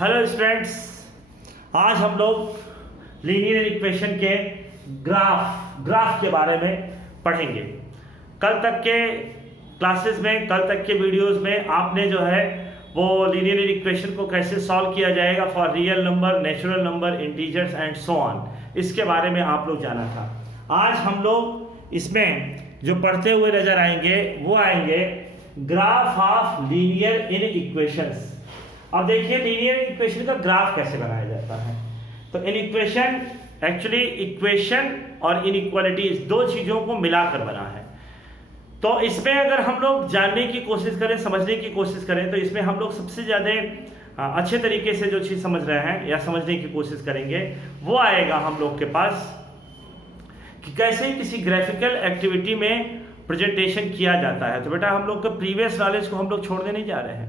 Hello students, आज हम लोग लीनियर इक्वेशन के ग्राफ के बारे में पढ़ेंगे। कल तक के क्लासेस में, कल तक के वीडियोस में आपने जो है वो लीनियर इक्वेशन को कैसे सॉल्व किया जाएगा for real number, natural number, integers and so on, इसके बारे में आप लोग जाना था। आज हम लोग इसमें जो पढ़ते हुए नजर आएंगे वो आएंगे graph of linear in equations. अब देखिए लीनियर इक्वेशन का ग्राफ कैसे बनाया जाता है। तो इन इक्वेशन, एक्चुअली इक्वेशन और इनइक्वालिटी इस दो चीजों को मिलाकर बना है। तो इसमें अगर हम लोग जानने की कोशिश करें, समझने की कोशिश करें, तो इसमें हम लोग सबसे ज़्यादा अच्छे तरीके से जो चीज़ समझ रहे हैं या समझने की कोशिश करेंगे वो आएगा हम लोग के पास कि कैसे किसी ग्राफिकल एक्टिविटी में प्रेजेंटेशन किया जाता है। तो बेटा हम लोग का प्रीवियस नॉलेज को हम लोग छोड़ने नहीं जा रहे हैं।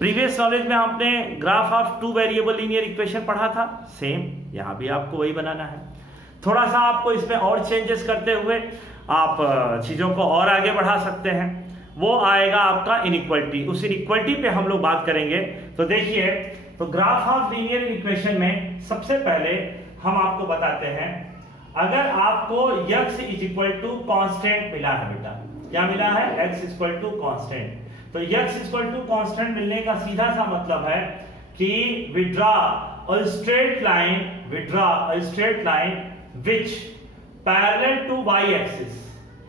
प्रीवियस नॉलेज में आपने graph of two variable linear equation पढ़ा था, सेम यहाँ भी आपको वही बनाना है। थोड़ा सा आपको इसमें और चेंजेस करते हुए आप चीज़ों को और आगे बढ़ा सकते हैं। वो आएगा आपका इनइक्वालिटी। उस इनइक्वालिटी पे हम लोग बात करेंगे। तो देखिए, तो ग्राफ ऑफ लीनियर इक्वेशन में सबसे पहले हम आपको बताते हैं, अगर आपको x is equal to constant मिला है बेटा, क्या मिला है? x equal to constant. तो x इक्वल टू कॉन्स्टेंट मिलने का सीधा सा मतलब है कि we draw a straight line which parallel to y axis,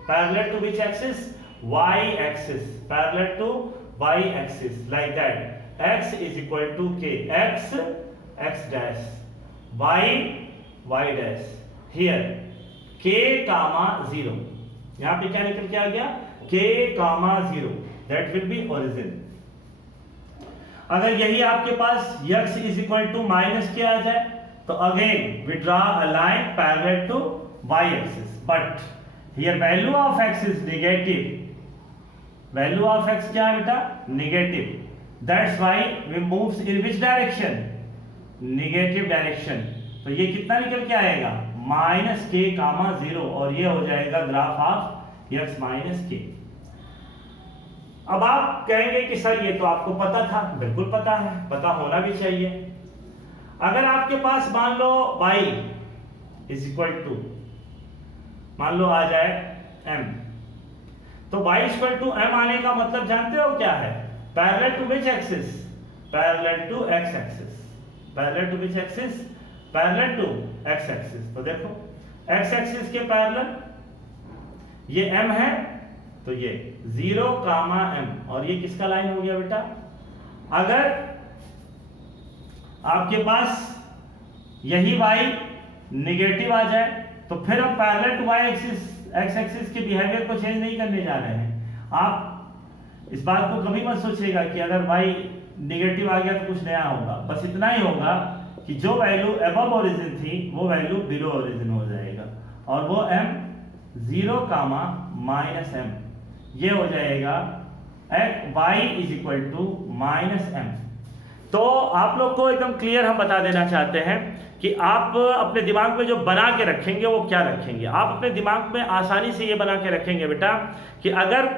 parallel to which axis? Y axis, parallel to y axis, like that x is equal to k, x dash, y dash, here k comma 0, यहाँ पे क्या निकल के आ गया? k comma 0, that will be origin। अगर यही आपके पास x is equal to minus क्या आ जाए, तो again we draw a line parallel to y axis, but here value of x is negative, value of x क्या है बेटा? negative, that's why we moves in which direction? negative direction। तो ये कितना निकल के आएगा? माइनस k कामा 0, और ये हो जाएगा graph of x minus k। अब आप कहेंगे कि सर ये तो आपको पता था। बिल्कुल पता है, पता होना भी चाहिए। अगर आपके पास मान लो y इज इक्वल टू, मान लो आ जाए m, तो y इक्वल टू m आने का मतलब जानते हो क्या है? Parallel to which axis? Parallel to x axis. Parallel to which axis? Parallel to x axis. तो देखो x एक्सिस के पैरेलल ये m है, तो ये 0 कामा m, और ये किसका लाइन हो गया बेटा? अगर आपके पास यही y नेगेटिव आ जाए तो फिर हम parallel to y axis, x axis के बिहेवियर को चेंज नहीं करने जा रहे हैं। आप इस बात को कभी मत सोचिएगा कि अगर y नेगेटिव आ गया तो कुछ नया होगा। बस इतना ही होगा कि जो वैल्यू अबव ओरिजिन थी वो वैल्यू बिलो ओरिजिन हो जाएगा, और वो m 0 कामा माइनस m, ये हो जाएगा y is equal to minus m। तो आप लोग को एकदम क्लियर हम बता देना चाहते हैं कि आप अपने दिमाग में जो बना के रखेंगे वो क्या रखेंगे। आप अपने दिमाग में आसानी से ये बना के रखेंगे बेटा कि अगर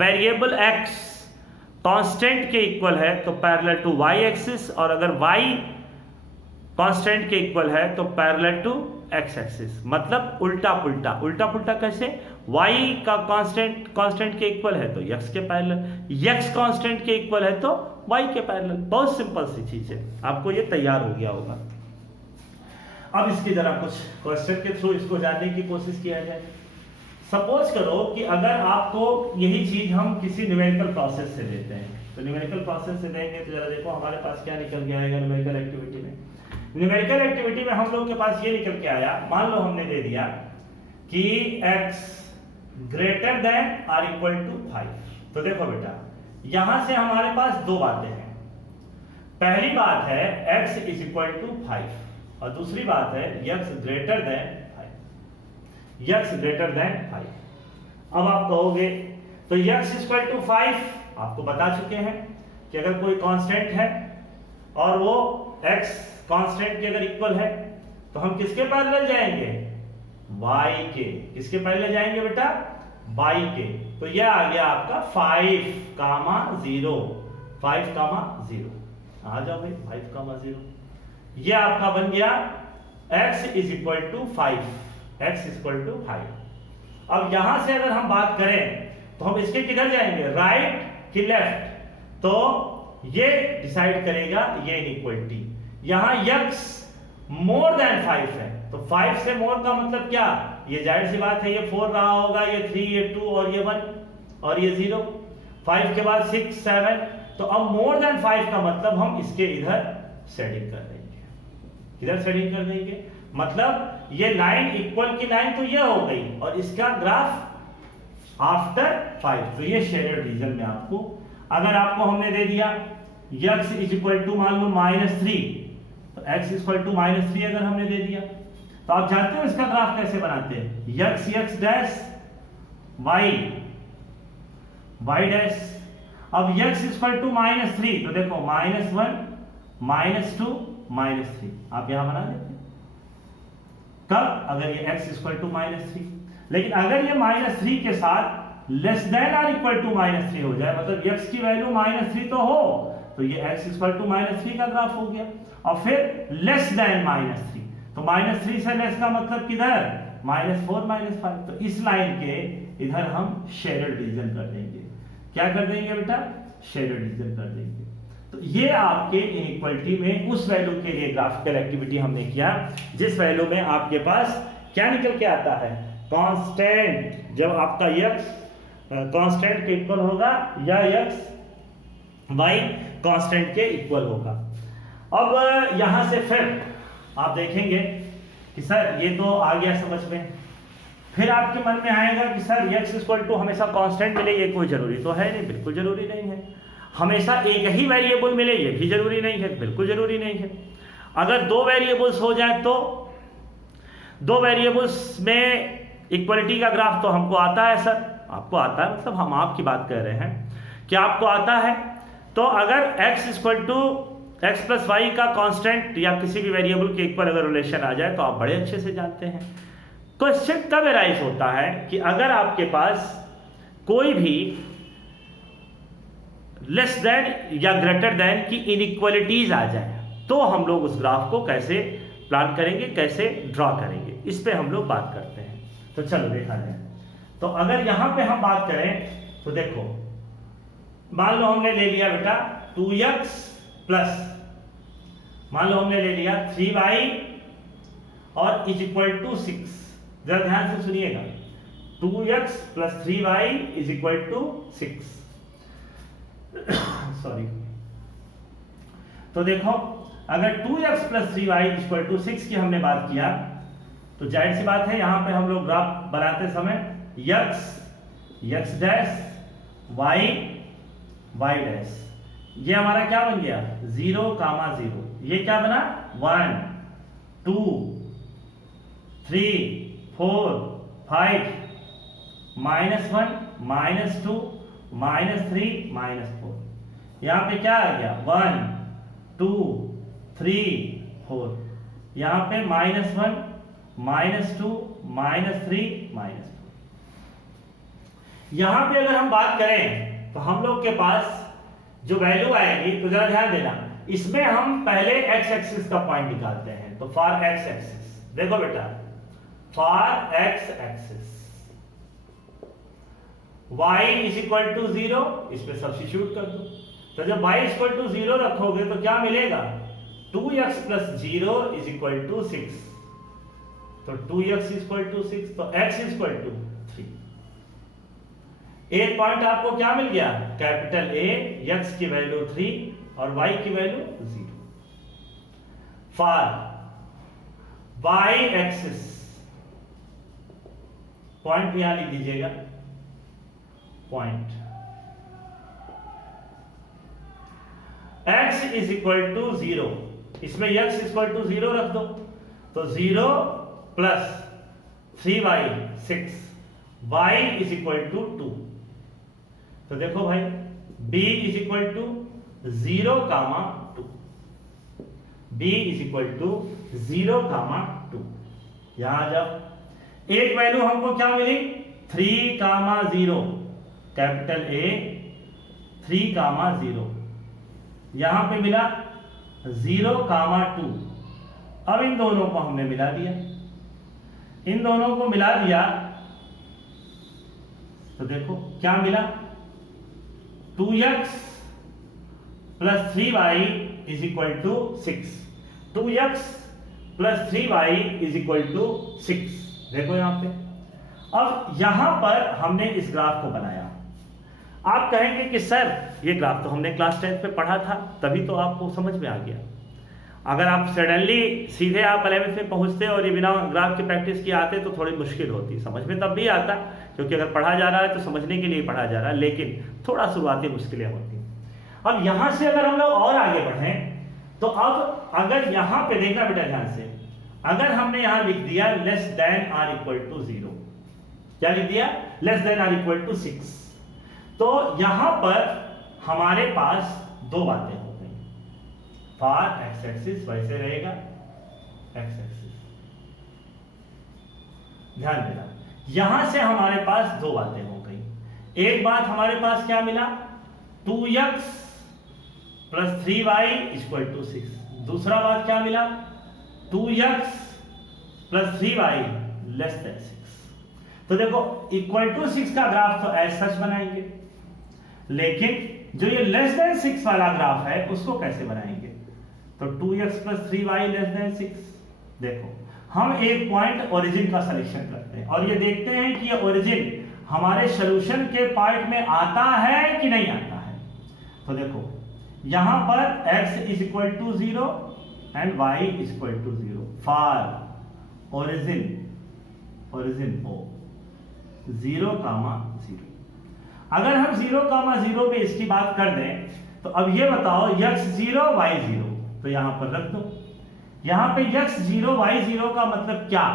वेरिएबल x कांस्टेंट के इक्वल है तो पैरेलल टू y एक्सिस, और अगर y कांस्टेंट के इक्वल है तो पैरेलल टू x एक्सिस। मतलब उल्टा पुल्टा। उल्टा पुल्टा कैसे? y का कांस्टेंट के इक्वल है तो x के पैरेलल, x कांस्टेंट के इक्वल है तो y के पैरेलल। बहुत सिंपल सी चीज है, आपको ये तैयार हो गया होगा। अब इसकी जरा कुछ क्वेश्चन के थ्रू इसको जानने की कोशिश किया जाए। सपोज करो कि अगर आपको यही चीज हम किसी न्यूमेरिकल प्रोसेस से लेते हैं, तो न्यूमेरिकल प्रोसेस से देंगे तो जरा देखो हमारे पास क्या निकल के आएगा न्यूमेरिकल एक्टिविटी में। न्यूमेरिकल एक्टिविटी में हम लोग के पास ये निकल के आया, मान लो हमने दे दिया कि x greater than or equal to 5। तो देखो बेटा यहां से हमारे पास दो बातें हैं। पहली बात है x इज इक्वल टू 5, और दूसरी बात है x greater then 5, x greater then 5। अब आप कहोगे तो x इक्वल टू 5 आपको बता चुके हैं कि अगर कोई कांस्टेंट है और वो x कांस्टेंट के अगर इक्वल है तो हम किसके पैरेलल जाएंगे? y के। किसके पैरेलल जाएंगे बेटा? y के। तो यह आ गया आपका 5 कामा 0, 5 कामा 0। आ जाओ भाई 5,0, ये आपका बन गया x is equal to 5, x equal to 5। अब यहां से अगर हम बात करें तो हम इसके किधर जाएंगे, राइट कि लेफ्ट, तो ये डिसाइड करेगा ये इनइक्वलिटी। यहां x मोर देन 5 है, तो 5 से मोर का मतलब क्या, ये जाहिर सी बात है ये 4 रहा होगा, ये 3, ये 2 और ये 1 और ये 0, 5 के बाद 6, 7, तो अब मोर देन 5 का मतलब हम इसके इधर शेडिंग कर देंगे, इधर शेडिंग कर देंगे, मतलब ये लाइन इक्वल की लाइन तो ये हो गई और इसका ग्राफ आफ्टर 5, तो ये शेडेड रीजन में आपको, अगर आपको हमने दे दिया x इज इक्वल टू मान लो -3, तो x इक्वल टू -3 अगर हमने दे दिया, तो आप जानते हो इसका ग्राफ कैसे बनाते हैं, x डैश y डैश। अब x इक्वल टू -3, तो देखो -1 -2 -3 आप यहां बना देते हैं, कब, अगर ये x इक्वल टू -3, लेकिन अगर ये -3 के साथ लेस देन और इक्वल टू -3 हो जाए, मतलब x की वैल्यू -3 तो हो, तो ये x इक्वल टू -3 का ग्राफ हो गया, और फिर लेस देन -3, तो -3 से लेस का मतलब किधर, -4 -5, तो इस लाइन के इधर हम शेडेड रीजन कर देंगे, क्या कर देंगे बेटा, शेडेड रीजन कर देंगे। तो ये आपके इनइक्वालिटी में उस वैल्यू के लिए ग्राफिकल एक्टिविटी हमने किया जिस वैल्यू में आपके पास क्या निकल के आता है, कांस्टेंट, जब आपका x कांस्टेंट के इक्वल होगा या x y कांस्टेंट के इक्वल होगा। अब यहां से फिर आप देखेंगे कि सर ये तो आ गया समझ में, फिर आपके मन में आएगा कि सर x इक्वल टू हमेशा कांस्टेंट मिले, ये कोई जरूरी तो है नहीं, बिल्कुल जरूरी नहीं है। हमेशा एक ही वेरिएबल मिले, ये भी जरूरी नहीं है, बिल्कुल जरूरी नहीं है। अगर दो वेरिएबल्स हो जाए तो दो वेरिएबल्स में इक्वलिटी का ग्राफ तो हमको आता है सर, आपको आता है, मतलब हम आपकी बात कर रहे हैं कि आपको आता है, तो अगर x equal to x plus Y का कांस्टेंट या किसी भी वेरिएबल के इक्वल अगर रिलेशन आ जाए तो आप बड़े अच्छे से जानते हैं। क्वेश्चन कब अराइज होता है कि अगर आपके पास कोई भी लेस देन या ग्रेटर देन की इनइक्वालिटीज आ जाए, तो हम लोग उस ग्राफ को कैसे प्लान करेंगे, कैसे ड्रॉ करेंगे, इस पे हम लोग बात करते हैं। तो चलो देखा जाए, तो अगर यहां पे हम बात करें तो देखो, मान लो हमने ले लिया बेटा 2x प्लस, मान लो हमने ले लिया 3y और इज इक्वल टू 6, जरा ध्यान से सुनिएगा, 2x plus 3y is equal to 6, sorry, तो देखो अगर 2x plus 3y equal to 6 की हमने बात किया, तो जाहिर सी बात है यहां पे हम लोग ग्राफ बनाते समय x डैश y डैश, ये हमारा क्या बन गया 0, 0, ये क्या बना 1 2 3 4 5 -1 -2 -3 -4, यहां पे क्या आ गया 1 2 3 4, यहां पे -1 -2 -3 -4। यहां पे अगर हम बात करें तो हम लोग के पास जो वैल्यू आएगी, तो जरा ध्यान देना, इसमें हम पहले x एक्सिस का पॉइंट निकालते हैं, तो फॉर x एक्सिस देखो बेटा, for x axis y is equal to 0, इसमें सब्स्टिट्यूट कर दो, तो जब y इक्वल टू 0 रखोगे तो क्या मिलेगा 2x plus 0 is equal to 6, तो 2x इक्वल टू 6, तो x इक्वल टू 3। एक पॉइंट आपको क्या मिल गया, कैपिटल A, x की वैल्यू 3 और y की value 0। For y axis, point यहां लिख दीजिएगा, point x is equal to 0, इसमें x इक्वल टू 0 रख दो, तो 0 plus 3y 6, y is equal to 2, तो देखो भाई b is equal to 0, 2, b is equal to 0, 2, यहां आ जाओ, एक वैल्यू हमको क्या मिली 3, 0, कैपिटल A 3, 0, यहां पे मिला 0, 2। अब इन दोनों को हमने मिला दिया, इन दोनों को मिला दिया तो देखो क्या मिला, 2x plus 3y is equal to 6। 2x plus 3y is equal to 6। देखो यहां पे, अब यहां पर हमने इस ग्राफ को बनाया। आप कहेंगे कि सर ये ग्राफ तो हमने क्लास 10 पे पढ़ा था, तभी तो आपको समझ में आ गया। अगर आप सडनली सीधे आप 11th में पहुंचते और ये बिना ग्राफ की प्रैक्टिस किए आते तो थोड़ी मुश्किल होती। समझ में तब भी आता, क्योंकि अगर पढ़ा जा रहा है तो समझने के लिए पढ़ा जा रहा है, लेकिन थोड़ा शुरुआती मुश्किलें होती। अब यहां से अगर हम लोग और आगे बढ़ें तो अब अगर यहां पे देखना बेटा ध्यान से, अगर हमने यहां लिख दिया less than or equal to 0, क्या लिख दिया, less than or equal to 6, तो यहां पर हमारे पास दो बातें हो गई। फॉर एक्स एक्सिस वैसे रहेगा, एक्स एक्सिस ध्यान देना, यहां से हमारे पास दो बातें हो गई। एक बात हमारे पास क्या मिला, 2x plus 3y equal to 6। दूसरा बात क्या मिला, 2x plus 3y less than 6। तो देखो इक्वल टू 6 का ग्राफ तो एज सच बनाएंगे, लेकिन जो ये लेस देन 6 वाला ग्राफ है उसको कैसे बनाएंगे, तो 2x plus 3y less than 6। देखो हम एक पॉइंट ओरिजिन का सिलेक्शन करते हैं और ये देखते हैं कि ये ओरिजिन हमारे सॉल्यूशन के पार्ट में आता है कि नहीं आता है। तो देखो यहां पर x is equal to 0 and y is equal to 0 for origin O 0, 0। अगर हम 0, 0 पे इसकी बात कर दें तो अब ये बताओ x 0 y 0, तो यहां पर रख दो। यहां पे x 0 y 0 का मतलब क्या,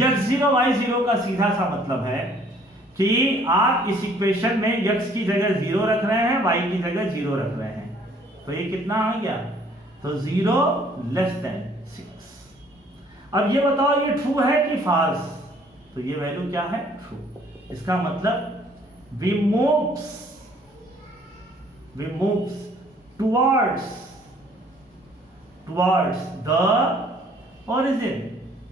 x 0 y 0 का सीधा सा मतलब है कि आप इस इक्वेशन में x की जगह 0 रख रहे हैं, y की जगह 0 रख रहे हैं, तो ये कितना आ गया, तो 0 लेस देन 6। अब ये बताओ ये ट्रू है कि फॉल्स, तो ये वैल्यू क्या है, ट्रू। इसका मतलब we moves towards the origin।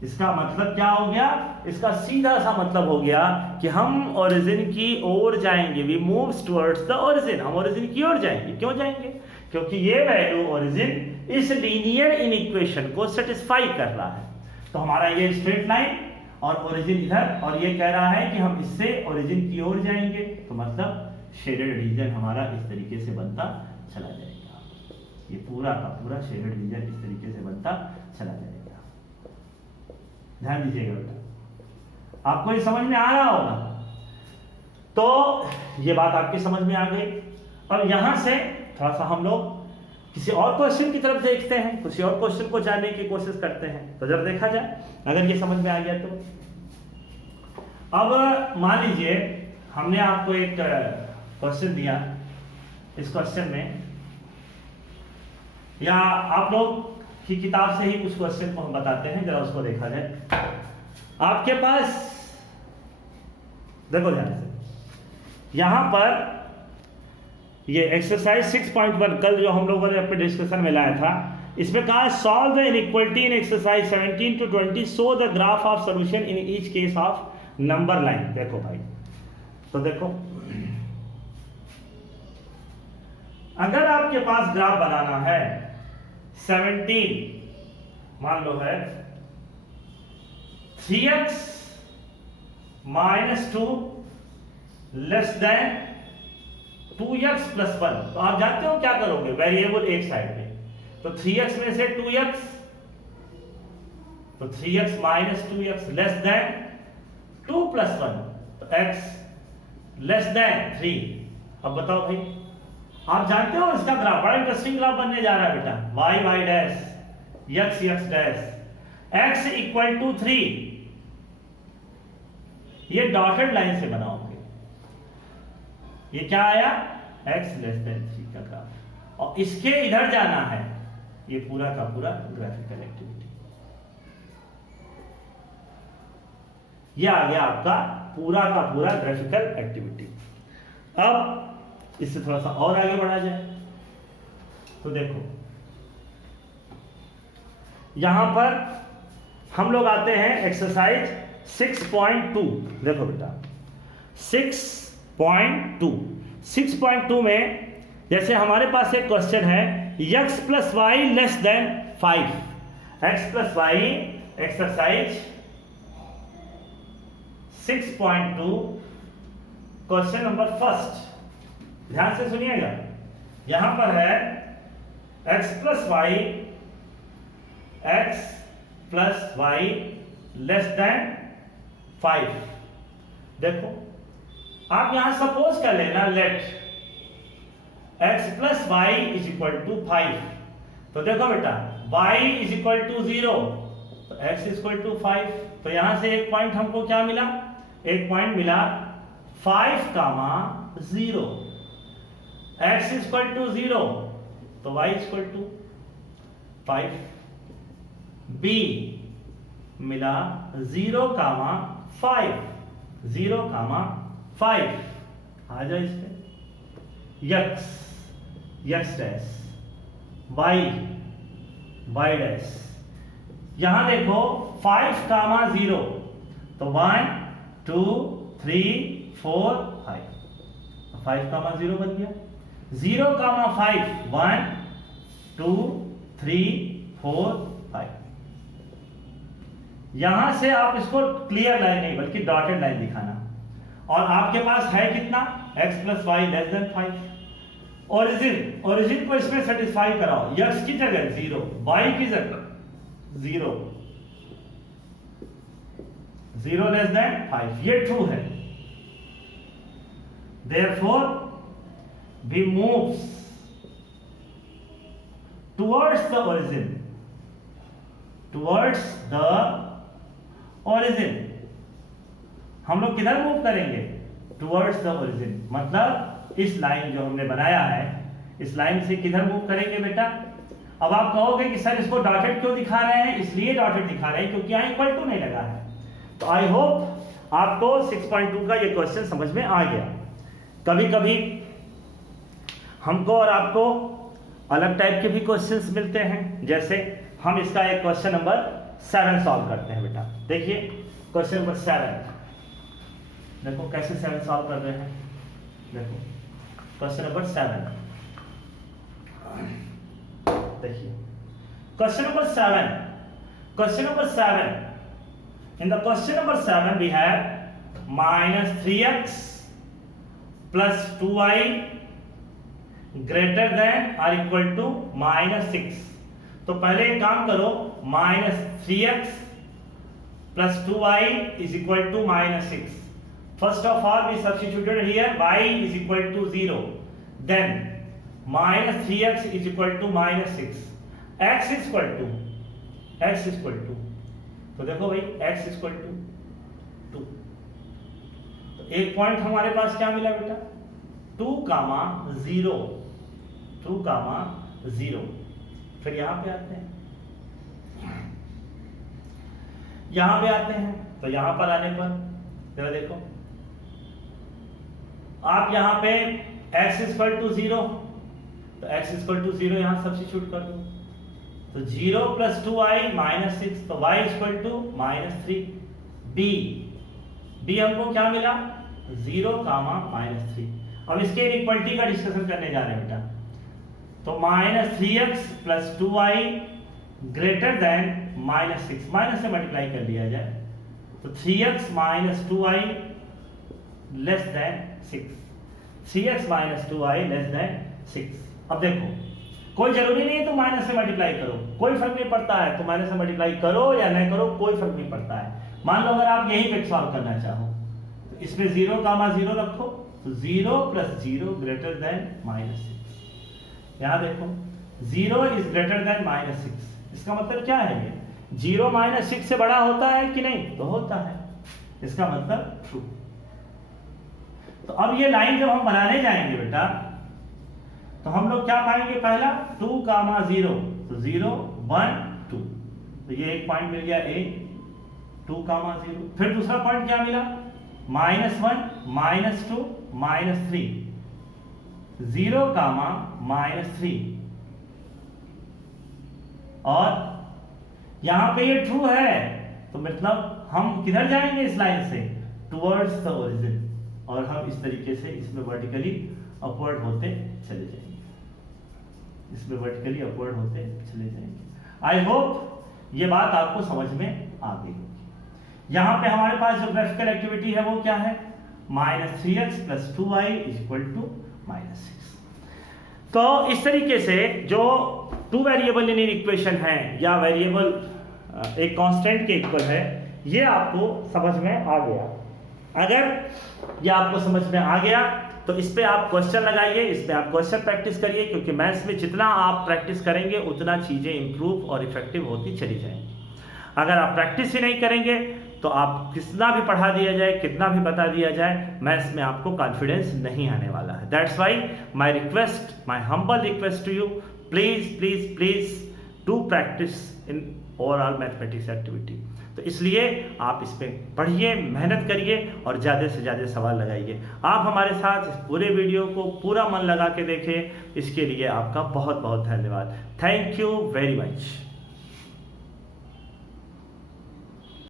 इसका मतलब क्या हो गया, इसका सीधा सा मतलब हो गया कि हम ओरिजिन की ओर जाएंगे। we moves towards the origin, हम ओरिजिन की ओर जाएंगे। क्यों जाएंगे, क्योंकि ये वैल्यू ओरिजिन इस लीनियर इनइक्वेशन को सेटिस्फाई कर रहा है। तो हमारा ये स्ट्रेट लाइन और ओरिजिन इधर, और ये कह रहा है कि हम इससे ओरिजिन की ओर जाएंगे, तो मतलब शेडेड रीजन हमारा इस तरीके से बनता चला जाएगा। ये पूरा का पूरा शेडेड रीजन इस तरीके से बनता चला जाएगा। ध्यान दीजिएगा बेटा, आपको ये समझ में आ रहा होगा। तो ये बात आपकी समझ में आ गई। अब यहां से थोड़ा सा हम लोग किसी और क्वेश्चन की तरफ देखते हैं, किसी और क्वेश्चन को जानने की कोशिश करते हैं। तो जब देखा जाए अगर ये समझ में आ गया तो अब मान लीजिए हमने आपको एक क्वेश्चन दिया, इस क्वेश्चन में या आप लोग की किताब से ही कुछ क्वेश्चन को हम बताते हैं, जरा उसको देखा जाए। आपके पास देखो ध्यान से, यहां पर ये एक्सरसाइज 6.1 कल जो हम लोगों ने अपने डिस्कशन में लाया था, इसमें कहा है solve the inequality in exercise 17 to 20, show the graph of solution in each case of number line. देखो भाई, तो देखो अगर आपके पास ग्राफ बनाना है 17 मान लो है 3x - 2 लेस देन 2x + 1, तो आप जानते हो क्या करोगे, वेरिएबल एक साइड में, तो 3x में से 2x, तो 3x - 2x लेस देन 2 + 1, तो x लेस देन 3। अब बताओ भाई, आप जानते हो इसका ग्राफ बड़ा इंटरेस्टिंग ग्राफ बनने जा रहा है बेटा, y y dash x x dash x = 3, ये डॉटेड लाइन से बनाओगे। ये क्या आया, x < 3 का ग्राफ, और इसके इधर जाना है ये पूरा का पूरा ग्राफिकल एक्टिविटी। ये आ गया आपका पूरा का पूरा ग्राफिकल एक्टिविटी। अब इससे थोड़ा सा और आगे बढ़ा जाए। तो देखो यहां पर हम लोग आते हैं एक्सरसाइज 6.2। देखो बेटा 6.2 में जैसे हमारे पास एक क्वेश्चन है x plus y less than 5, x plus y, exercise 6.2 question number first. ध्यान से सुनिएगा, यहां पर है x plus y less than 5। देखो आप यहां सपोज कर लेना let x plus y is equal to 5। तो देखो बेटा y इज इक्वल टू 0, तो x इज इक्वल टू 5। तो यहां से एक पॉइंट हमको क्या मिला, एक पॉइंट मिला 5, 0। x इज इक्वल टू 0 तो y is equal to 5। b मिला 0, 5, 0, 5। आ जाओ इस पे x डैश, y डैश। यहां देखो 5, 0 तो 1 2 3 4 5, 5, 0 बन गया। 0, 5 1 2 3 4 5। यहां से आप इसको क्लियर लाइन नहीं बल्कि डॉटेड लाइन दिखाना, और आपके पास है कितना x plus y less than 5। Origin को इसमें सेटिस्फाई कराओ, x की जगह 0, y की जगह 0, 0 लेस देन 5, ये ट्रू है। Therefore we moves towards the origin, हम लोग किधर मूव करेंगे, टुवर्ड्स द ओरिजिन। मतलब इस लाइन जो हमने बनाया है, इस लाइन से किधर मूव करेंगे बेटा। अब आप कहोगे कि सर इसको डॉटेड क्यों दिखा रहे हैं, इसलिए डॉटेड दिखा रहे हैं क्योंकि यहां इक्वल टू नहीं लगा है। तो आई होप आपको 6.2 का ये क्वेश्चन समझ में आ गया। कभी कभी हमको और आपको अलग टाइप के भी क्वेश्चंस मिलते हैं, जैसे हम इसका एक क्वेश्चन नंबर 7 सॉल्व करते हैं बेटा। देखिए क्वेश्चन नंबर 7, देखो कैसे 7 सॉल्व कर रहे हैं। देखो क्वेश्चन नंबर 7, देखिए question number 7, in the question number 7 we have -3x plus 2y greater than और इक्वल टू -6। तो पहले एक काम करो, -3x plus 2y is equal to -6। First of all, we substituted here y is equal to 0. Then -3x is equal to -6. x is equal to, तो देखो भाई x is equal to 2। तो एक पॉइंट हमारे पास क्या मिला बेटा, 2, 0। फिर यहां पे आते हैं, तो यहां पर आने पर जरा देखो, आप यहां पे x इक्वल टू 0, तो x इक्वल टू 0 यहां सब्स्टिट्यूट कर दो। तो 0 प्लस 2y -6, तो y इक्वल टू -3। b हमको क्या मिला, 0, -3। अब इसके इक्वलिटी का डिस्कशन करने जा रहे हैं बेटा। तो -3x plus 2y greater then -6, minus से मल्टीप्लाई कर लिया जाए, तो 3x minus 2y less than 6, 3x minus 2y less than 6। अब देखो कोई जरूरी नहीं है तो माइनस से मल्टीप्लाई करो, कोई फर्क नहीं पड़ता है, तो माइनस से मल्टीप्लाई करो या नहीं करो कोई फर्क नहीं पड़ता है। मान लो अगर आप यही पे सॉल्व करना चाहो, तो इसमें 0, 0 रखो, तो 0 प्लस 0 ग्रेटर देन -6। यहां देखो 0 इज ग्रेटर देन -6, इसका मतलब क्या है, ये 0 -6 से बड़ा होता है कि नहीं, तो होता है, इसका मतलब ट्रू। तो अब ये लाइन जब हम बनाने जाएंगे बेटा, तो हम लोग क्या पाएंगे, पहला 2, 0, तो 0, 1, 2, तो ये एक पॉइंट मिल गया A, 2, 0। फिर दूसरा पॉइंट क्या मिला, -1, -2, -3, 0, -3, और यहाँ पे ये ट्रू है तो मतलब हम किधर जाएंगे इस लाइन से, टुवर्ड्स द ओरिजिन, और हम इस तरीके से इसमें वर्टिकली अपवर्ड होते चले जाएंगे, इसमें वर्टिकली अपवर्ड होते चले जाएंगे। आई होप ये बात आपको समझ में आ गई होगी। यहाँ पे हमारे पास जो ग्राफिकल एक्टिविटी है वो क्या है, -3x + 2y = -6। तो इस तरीके से जो टू वेरिएबल लीनियर इक्वेशन है या वेरिएबल एक कांस्टेंट के इक्वल है, ये आपको समझ में आ गया। अगर ये आपको समझ में आ गया तो इस पे आप क्वेश्चन लगाइए, इस पे आप क्वेश्चन प्रैक्टिस करिए, क्योंकि मैथ्स में जितना आप प्रैक्टिस करेंगे उतना चीज़ें इंप्रूव और इफेक्टिव होती चली जाएंगी। अगर आप प्रैक्टिस ही नहीं करेंगे तो आप कितना भी पढ़ा दिया जाए, कितना भी बता दिया जाए, मैथ्स में आपको कॉन्फिडेंस नहीं आने वाला है। That's why my request, my humble request to you, please please please do practice in overall mathematics activity. तो इसलिए आप इस पर पढ़िए, मेहनत करिए और ज़्यादा से ज़्यादा सवाल लगाइए। आप हमारे साथ इस पूरे वीडियो को पूरा मन लगा के देखें, इसके लिए आपका बहुत बहुत धन्यवाद। Thank you very much.